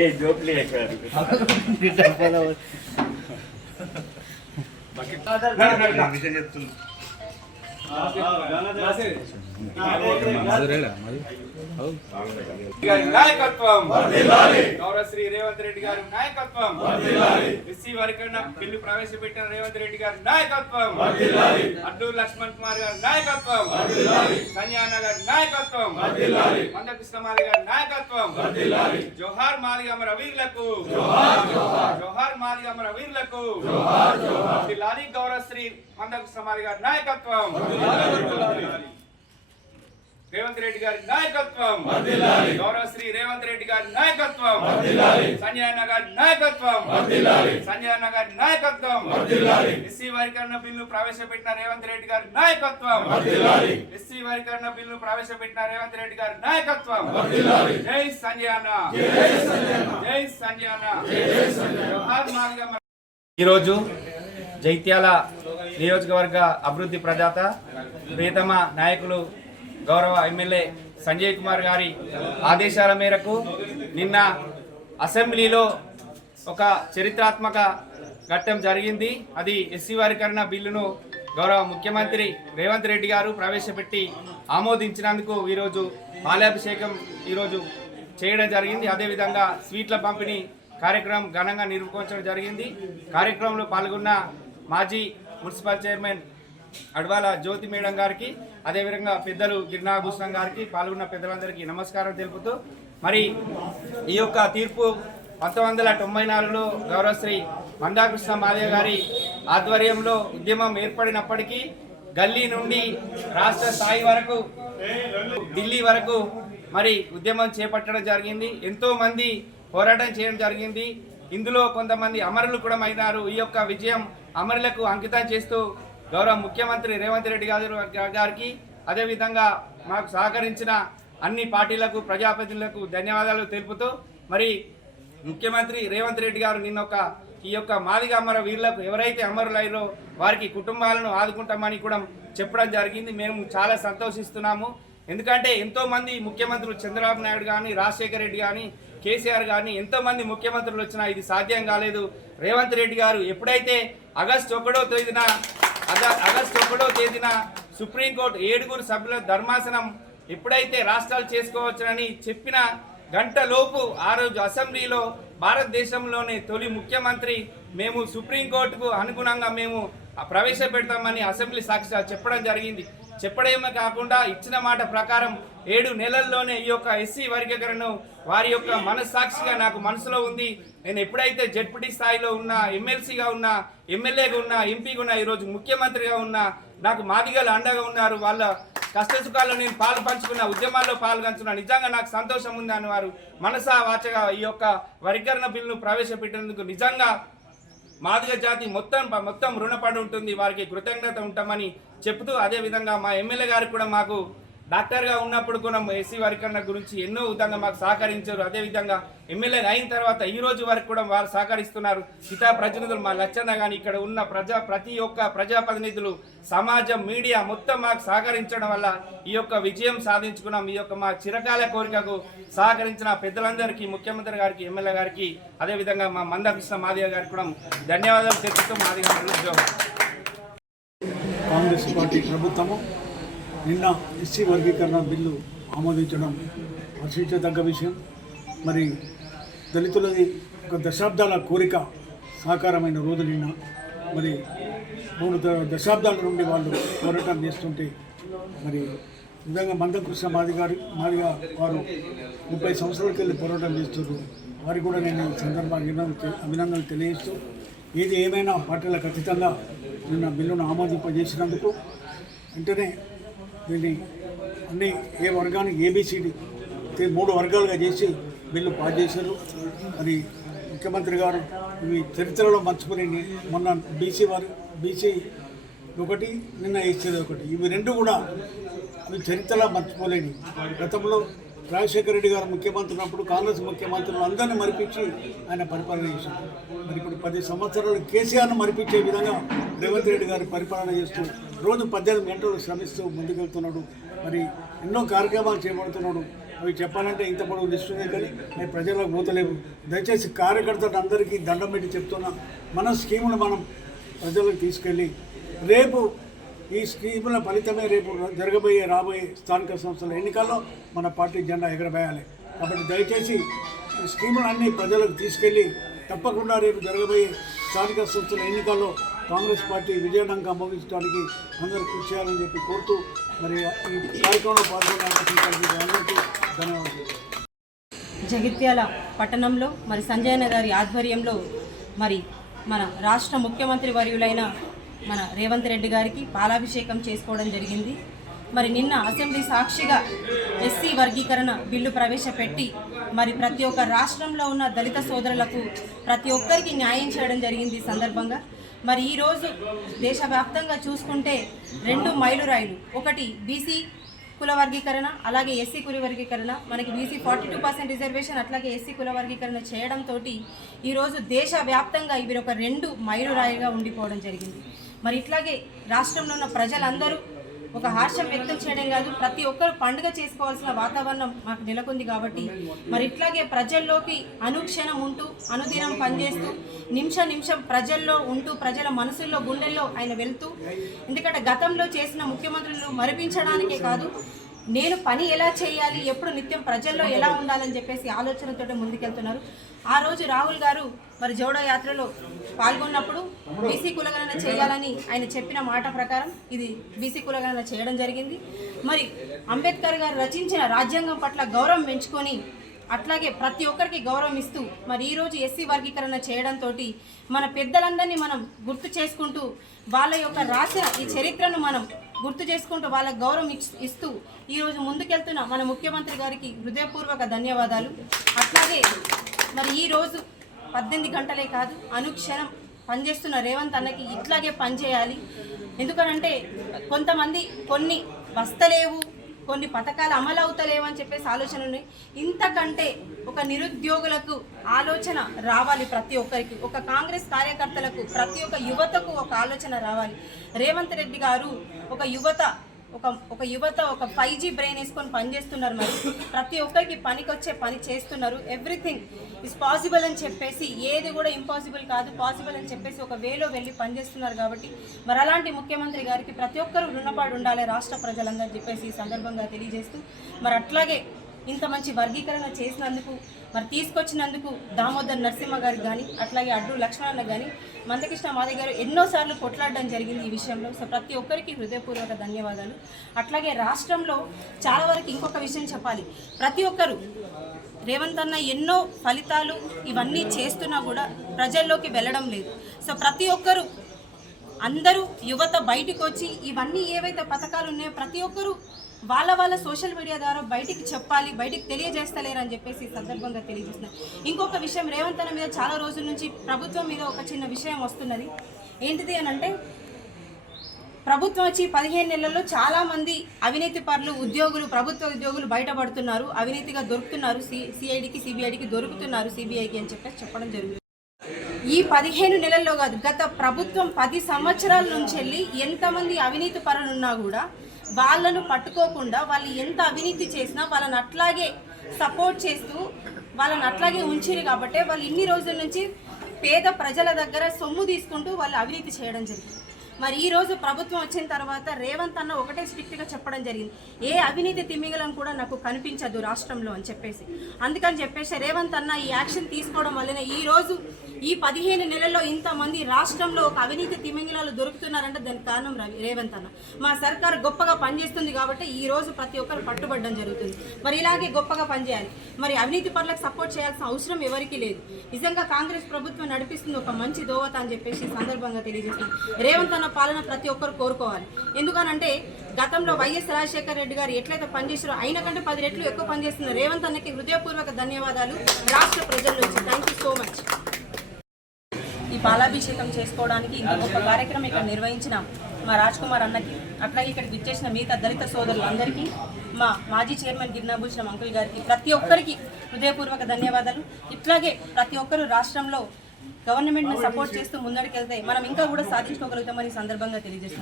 ఏ జోక్లీ ఎక్కారు విషయం చెప్తుంది నాయకత్వం గౌరవ శ్రీ రేవంత్ రెడ్డి గారి నాయకత్వం ఎస్సీ వర్గీకరణ బిల్లు ప్రవేశపెట్టిన రేవంత్ రెడ్డి గారి నాయకత్వం అడ్డూరు లక్ష్మణ్ కుమార్ గారి నాయకత్వం సంజయన్న గారి నాయకత్వం మందకృష్ణ మాదిగ గారి నాయకత్వం జోహార్ మాదిగ అమర వీరులకు జోహార్ మాదిగ అమర వీరులకు లాలి గౌరవ శ్రీ మందకృష్ణ మాదిగ గారి నాయకత్వం రేవంత్ రెడ్డి గారి నాయకత్వం గౌరవ శ్రీ రేవంత్ రెడ్డి గారి నాయకత్వం సంజయన్న గారి నాయకత్వం సంజయన్న గారి నాయకత్వం ఎస్సీ వర్గీకరణ బిల్లు ప్రవేశపెట్టిన రేవంత్ రెడ్డి గారి నాయకత్వం ఎస్సీ వర్గీకరణ బిల్లు ప్రవేశపెట్టిన రేవంత్ రెడ్డి గారి నాయకత్వం జై సంజయన్న జై సంజయన్న. ఈరోజు జైత్యాల నియోజకవర్గ అభివృద్ధి ప్రదాత ప్రియతమ నాయకులు గౌరవ ఎమ్మెల్యే సంజయ్ కుమార్ గారి ఆదేశాల మేరకు నిన్న అసెంబ్లీలో ఒక చరిత్రాత్మక ఘట్టం జరిగింది. అది ఎస్సీ వర్గీకరణ బిల్లును గౌరవ ముఖ్యమంత్రి రేవంత్ రెడ్డి గారు ప్రవేశపెట్టి ఆమోదించినందుకు ఈరోజు పాలాభిషేకం ఈరోజు చేయడం జరిగింది. అదేవిధంగా స్వీట్ల పంపిణీ కార్యక్రమం ఘనంగా నిర్వహించడం జరిగింది. కార్యక్రమంలో పాల్గొన్న మాజీ మున్సిపల్ చైర్మన్ అడ్వాల జ్యోతి మేడం గారికి, అదేవిధంగా పెద్దలు గిరినాభూషణం గారికి, పాల్గొన్న పెద్దలందరికీ నమస్కారం తెలుపుతూ, మరి ఈ యొక్క తీర్పు 1994లో గౌరవశ్రీ మందాకృష్ణ మాదిగ గారి ఆధ్వర్యంలో ఉద్యమం ఏర్పడినప్పటికీ గల్లీ నుండి రాష్ట్ర స్థాయి వరకు ఢిల్లీ వరకు మరి ఉద్యమం చేపట్టడం జరిగింది. ఎంతో మంది పోరాటం చేయడం జరిగింది. ఇందులో కొంతమంది అమరులు కూడా అయినారు. ఈ యొక్క విజయం అమరులకు అంకితం చేస్తూ గౌరవ ముఖ్యమంత్రి రేవంత్ రెడ్డి గారికి, అదేవిధంగా మాకు సహకరించిన అన్ని పార్టీలకు, ప్రజాప్రతినిధులకు ధన్యవాదాలు తెలుపుతూ, మరి ముఖ్యమంత్రి రేవంత్ రెడ్డి గారు ఈ యొక్క మాదిగ అమర వీరులకు ఎవరైతే అమరులైరో వారికి కుటుంబాలను ఆదుకుంటామని కూడా చెప్పడం జరిగింది. మేము చాలా సంతోషిస్తున్నాము. ఎందుకంటే ఎంతోమంది ముఖ్యమంత్రులు చంద్రబాబు నాయుడు కానీ, రాజశేఖర రెడ్డి కానీ, కేసీఆర్ కానీ ఎంతోమంది ముఖ్యమంత్రులు వచ్చినా ఇది సాధ్యం కాలేదు. రేవంత్ రెడ్డి గారు ఎప్పుడైతే ఆగస్టు 1వ తేదీన సుప్రీంకోర్టు 7 సభ్యుల ధర్మాసనం ఎప్పుడైతే రాష్ట్రాలు చేసుకోవచ్చునని చెప్పిన గంటలోపు ఆ రోజు అసెంబ్లీలో భారతదేశంలోనే తొలి ముఖ్యమంత్రి మేము సుప్రీంకోర్టుకు అనుగుణంగా మేము ప్రవేశపెడతామని అసెంబ్లీ సాక్షిగా చెప్పడం జరిగింది. చెప్పడమే కాకుండా ఇచ్చిన మాట ప్రకారం 7 నెలల్లోనే ఈ యొక్క ఎస్సీ వర్గీకరణను వారి యొక్క మనస్సాక్షిగా నాకు మనసులో ఉంది. నేను ఎప్పుడైతే జడ్పీటీ స్థాయిలో ఉన్నా, ఎమ్మెల్సీగా ఉన్నా, ఎమ్మెల్యేగా ఉన్నా, ఎంపీగా ఉన్నా, ఈరోజు ముఖ్యమంత్రిగా ఉన్నా, నాకు మాదిగలు అండగా ఉన్నారు. వాళ్ళ కష్టసుఖాల్లో నేను పాలు పంచుకున్న, ఉద్యమాల్లో పాల్గొంటున్నా. నిజంగా నాకు సంతోషం ఉంది అని వారు మనసా వాచగా ఈ యొక్క వర్గీకరణ బిల్లును ప్రవేశపెట్టినందుకు నిజంగా మాదిగ జాతి మొత్తం రుణపడి ఉంటుంది. వారికి కృతజ్ఞత ఉంటామని చెప్తూ, అదేవిధంగా మా ఎమ్మెల్యే గారికి కూడా మాకు డాక్టర్గా ఉన్నప్పుడు కూడా ఎస్సీ వర్గీకరణ గురించి ఎన్నో విధంగా మాకు సహకరించారు. అదేవిధంగా ఎమ్మెల్యే అయిన తర్వాత ఈ రోజు వరకు కూడా వారు సహకరిస్తున్నారు. ఇతర ప్రతినిధులు మా లచ్చన్న కానీ ఇక్కడ ఉన్న ప్రతి ఒక్క ప్రజాప్రతినిధులు, సమాజం, మీడియా మొత్తం మాకు సహకరించడం వల్ల ఈ యొక్క విజయం సాధించుకున్నాం. ఈ యొక్క మా చిరకాల కోరికకు సహకరించిన పెద్దలందరికీ, ముఖ్యమంత్రి గారికి, ఎమ్మెల్యే గారికి, అదేవిధంగా మా మందకృష్ణ మాదిగ గారికి కూడా ధన్యవాదాలు తెలుపుతూ మాదిగ కాంగ్రెస్ పార్టీ ప్రభుత్వము నిన్న ఎస్సీ వర్గీకరణ బిల్లు ఆమోదించడం హర్షించదగ్గ విషయం. మరి దళితులది ఒక దశాబ్దాల కోరిక సాకారమైన రోజు నిన్న. మరి 3 దశాబ్దాల నుండి వాళ్ళు పోరాటం చేస్తుంటే మరి నిజంగా మందకృష్ణ మాదిగ వారు 30 సంవత్సరాలకి వెళ్ళి పోరాటం చేస్తున్నారు. వారికి కూడా నేను ఈ సందర్భంగా అభినందనలు తెలియజేస్తూ, ఏది ఏమైనా పార్టీలకు అతీతంగా నిన్న బిల్లును ఆమోదింపజేసినందుకు వెంటనే దీన్ని అన్ని ఏ వర్గానికి ఏబిసిడి 3 వర్గాలుగా చేసి బిల్లు పాస్ చేశారు. అది ముఖ్యమంత్రి గారు ఇవి చరిత్రలో మర్చిపోయి మొన్న బీసీ ఒకటి, నిన్న ఎస్సీ ఒకటి, ఇవి 2 కూడా అవి చరిత్రలో మర్చిపోలేని. గతంలో రాజశేఖర రెడ్డి గారు ముఖ్యమంత్రి ఉన్నప్పుడు కాంగ్రెస్ ముఖ్యమంత్రులు అందరినీ మరిపించి ఆయన పరిపాలన చేశారు. మరి ఇప్పుడు 10 సంవత్సరాలు కేసీఆర్ను మరిపించే విధంగా రేవంత్ రెడ్డి గారు పరిపాలన చేస్తూ రోజు 18 గంటలు శ్రమిస్తూ ముందుకెళ్తున్నాడు. మరి ఎన్నో కార్యక్రమాలు చేపడుతున్నాడు. అవి చెప్పాలంటే ఇంత పొడవు లిస్ట్ ఉంది, కానీ అవి ప్రజలకు పోతలేవు. దయచేసి కార్యకర్తలు అందరికీ దండం పెట్టి చెప్తున్నా, మన స్కీములు మనం ప్రజలకు తీసుకెళ్ళి రేపు ఈ స్కీముల ఫలితమే రేపు రాబోయే స్థానిక సంస్థల ఎన్నికల్లో మన పార్టీ జెండా ఎగరవేయాలి. కాబట్టి దయచేసి ఈ స్కీములన్నీ ప్రజలకు తీసుకెళ్ళి తప్పకుండా రేపు జరగబోయే స్థానిక సంస్థల ఎన్నికల్లో కాంగ్రెస్ పార్టీ విజయవంతంగా అమోగించడానికి అందరూ కృషి చేయాలని చెప్పి కోరుతూ మరి ఈ కార్యక్రమంలో పాల్గొనడానికి అందరికీ ధన్యవాదాలు. జగిత్యాల పట్టణంలో మరి సంజయ్ గారి ఆధ్వర్యంలో మరి మన రాష్ట్ర ముఖ్యమంత్రి వర్యులైన మన రేవంత్ రెడ్డి గారికి పాలాభిషేకం చేసుకోవడం జరిగింది. మరి నిన్న అసెంబ్లీ సాక్షిగా ఎస్సీ వర్గీకరణ బిల్లు ప్రవేశపెట్టి మరి ప్రతి ఒక్క రాష్ట్రంలో ఉన్న దళిత సోదరులకు ప్రతి ఒక్కరికి న్యాయం చేయడం జరిగింది. ఈ సందర్భంగా మరి ఈరోజు దేశవ్యాప్తంగా చూసుకుంటే 2 మైలురాయిలు, ఒకటి బీసీ కుల వర్గీకరణ, అలాగే ఎస్సీ కుల వర్గీకరణ, మనకి బీసీ 42% రిజర్వేషన్, అట్లాగే ఎస్సీ కుల వర్గీకరణ చేయడంతో ఈరోజు దేశవ్యాప్తంగా ఇవి ఒక 2 మైలురాయిగా ఉండిపోవడం జరిగింది. మరి ఇట్లాగే రాష్ట్రంలో ఉన్న ప్రజలందరూ ఒక హర్షం వ్యక్తం చేయడం కాదు, ప్రతి ఒక్కరు పండుగ చేసుకోవాల్సిన వాతావరణం మాకు నెలకొంది. కాబట్టి మరి ఇట్లాగే ప్రజల్లోకి అనుక్షణం ఉంటూ అనుదినం పనిచేస్తూ నిమిషం ప్రజల్లో ఉంటూ ప్రజల మనసుల్లో గుండెల్లో ఆయన వెళ్తూ, ఎందుకంటే గతంలో చేసిన ముఖ్యమంత్రులను మరిపించడానికే కాదు, నేను పని ఎలా చేయాలి, ఎప్పుడు నిత్యం ప్రజల్లో ఎలా ఉండాలని చెప్పేసి ఆలోచనతో ముందుకెళ్తున్నారు. ఆ రోజు రాహుల్ గారు మరి జోడో యాత్రలో పాల్గొన్నప్పుడు బీసీ కులగణన చేయాలని ఆయన చెప్పిన మాట ప్రకారం ఇది బీసీ కులగణన చేయడం జరిగింది. మరి అంబేద్కర్ గారు రచించిన రాజ్యాంగం పట్ల గౌరవం పెంచుకొని అట్లాగే ప్రతి ఒక్కరికి గౌరవం ఇస్తూ మరి ఈరోజు ఎస్సీ వర్గీకరణ చేయడంతో మన పెద్దలందరినీ మనం గుర్తు చేసుకుంటూ వాళ్ళ యొక్క రాసిన ఈ చరిత్రను మనం గుర్తు చేసుకుంటూ వాళ్ళకి గౌరవం ఇస్తూ ఈరోజు ముందుకెళ్తున్న మన ముఖ్యమంత్రి గారికి హృదయపూర్వక ధన్యవాదాలు. అట్లాగే మరి ఈరోజు 18 గంటలే కాదు అనుక్షణం పనిచేస్తున్న రేవంత్ అన్నకి ఇట్లాగే పనిచేయాలి. ఎందుకనంటే కొంతమంది కొన్ని వస్తలేవు, కొన్ని పథకాలు అమలు అవుతలేవు అని చెప్పేసి ఆలోచన ఉన్నాయి. ఇంతకంటే ఒక నిరుద్యోగులకు ఆలోచన రావాలి, ప్రతి ఒక్కరికి, ఒక కాంగ్రెస్ కార్యకర్తలకు, ప్రతి ఒక్క యువతకు ఒక ఆలోచన రావాలి. రేవంత్ రెడ్డి గారు ఒక యువత 5G బ్రెయిన్ వేసుకొని పనిచేస్తున్నారు. మరి ప్రతి ఒక్కరికి పనికొచ్చే పని చేస్తున్నారు. ఎవ్రీథింగ్ ఇస్ పాసిబుల్ అని చెప్పేసి, ఏది కూడా ఇంపాసిబుల్ కాదు, పాసిబుల్ అని చెప్పేసి ఒక వేలో వెళ్ళి పనిచేస్తున్నారు. కాబట్టి మరి అలాంటి ముఖ్యమంత్రి గారికి ప్రతి ఒక్కరూ రుణపడి ఉండాలి రాష్ట్ర ప్రజలందరూ చెప్పేసి ఈ సందర్భంగా తెలియజేస్తూ, మరి అట్లాగే ఇంత మంచి వర్గీకరణ చేసినందుకు మరి తీసుకొచ్చినందుకు దామోదర్ నరసింహ గారికి కానీ, అట్లాగే అడ్డు లక్ష్మణ్ కానీ, మందకృష్ణ మాదిగ గారు ఎన్నోసార్లు కొట్లాడడం జరిగింది ఈ విషయంలో. సో ప్రతి ఒక్కరికి హృదయపూర్వక ధన్యవాదాలు. అట్లాగే రాష్ట్రంలో చాలా వరకు ఇంకొక విషయం చెప్పాలి, ప్రతి ఒక్కరు రేవంత్ అన్న ఎన్నో ఫలితాలు ఇవన్నీ చేస్తున్నా కూడా ప్రజల్లోకి వెళ్ళడం లేదు. సో ప్రతి ఒక్కరు అందరూ యువత బయటకు వచ్చి ఇవన్నీ ఏవైతే పథకాలు ఉన్నాయో ప్రతి ఒక్కరూ వాళ్ళ సోషల్ మీడియా ద్వారా బయటికి చెప్పాలి, బయటికి తెలియజేస్తలేరని చెప్పేసి ఈ సందర్భంగా తెలియజేస్తున్నారు. ఇంకొక విషయం, రేవంత్ అన్న మీద చాలా రోజుల నుంచి ప్రభుత్వం మీద ఒక చిన్న విషయం వస్తున్నది. ఏంటిది అని అంటే, ప్రభుత్వం వచ్చి 15 నెలల్లో చాలామంది అవినీతి పరులు ప్రభుత్వ ఉద్యోగులు బయటపడుతున్నారు, అవినీతిగా దొరుకుతున్నారు, సిఐడికి సిబిఐడికి దొరుకుతున్నారు, సిబిఐకి అని చెప్పేసి చెప్పడం జరుగుతుంది. ఈ 15 నెలల్లో కాదు, గత ప్రభుత్వం 10 సంవత్సరాల నుంచి వెళ్ళి ఎంతమంది అవినీతి పరులు ఉన్నా కూడా వాళ్ళను పట్టుకోకుండా, వాళ్ళు ఎంత అవినీతి చేసినా వాళ్ళని అట్లాగే సపోర్ట్ చేస్తూ వాళ్ళని అట్లాగే ఉంచిరు. కాబట్టి వాళ్ళు ఇన్ని రోజుల నుంచి పేద ప్రజల దగ్గర సొమ్ము తీసుకుంటూ వాళ్ళు అవినీతి చేయడం జరిగింది. మరి ఈరోజు ప్రభుత్వం వచ్చిన తర్వాత రేవంత్ అన్న ఒకటే స్ట్రిక్ట్గా చెప్పడం జరిగింది, ఏ అవినీతి తిమింగలం కూడా నాకు కనిపించదు రాష్ట్రంలో అని చెప్పేసి. అందుకని చెప్పేసి రేవంత్ అన్న ఈ యాక్షన్ తీసుకోవడం వల్లనే ఈరోజు ఈ 15 నెలల్లో ఇంతమంది రాష్ట్రంలో ఒక అవినీతి తిమింగలాలు దొరుకుతున్నారంటే దానికి కారణం రేవంత్ అన్న. మా సర్కార్ గొప్పగా పనిచేస్తుంది కాబట్టి ఈరోజు ప్రతి ఒక్కరు పట్టుబడడం జరుగుతుంది. మరి ఇలాగే గొప్పగా పనిచేయాలి. మరి అవినీతి పరులకు సపోర్ట్ చేయాల్సిన అవసరం ఎవరికీ లేదు. నిజంగా కాంగ్రెస్ ప్రభుత్వం నడిపిస్తుంది ఒక మంచి దోవత అని చెప్పేసి సందర్భంగా తెలియజేస్తుంది. రేవంత్ అన్న పాలన ప్రతి ఒక్కరు కోరుకోవాలి. ఎందుకనంటే గతంలో వైఎస్ రాజశేఖర రెడ్డి గారు ఎట్లయితే పనిచేస్తారో ఆయన కంటే 10 రెట్లు ఎక్కువ పనిచేస్తున్నారు. రేవంత్ అన్నకి హృదయపూర్వక ధన్యవాదాలు రాష్ట్ర ప్రజల నుంచి. Thank you so much. ఈ పాలాభిషేకం చేసుకోవడానికి ఇంత గొప్ప కార్యక్రమం ఇక్కడ నిర్వహించిన మా రాజ్ కుమార్ అన్నకి, అట్లాగే ఇక్కడికి విచ్చేసిన మిగతా దళిత సోదరులందరికీ, మా మాజీ చైర్మన్ గిరినాభూషణం అంకుల్ గారికి, ప్రతి ఒక్కరికి హృదయపూర్వక ధన్యవాదాలు. ఇట్లాగే ప్రతి ఒక్కరు రాష్ట్రంలో గవర్నమెంట్ను సపోర్ట్ చేస్తూ ముందడికెళ్తే మనం ఇంకా కూడా సాధించుకోగలుగుతామని సందర్భంగా తెలియజేస్తాం.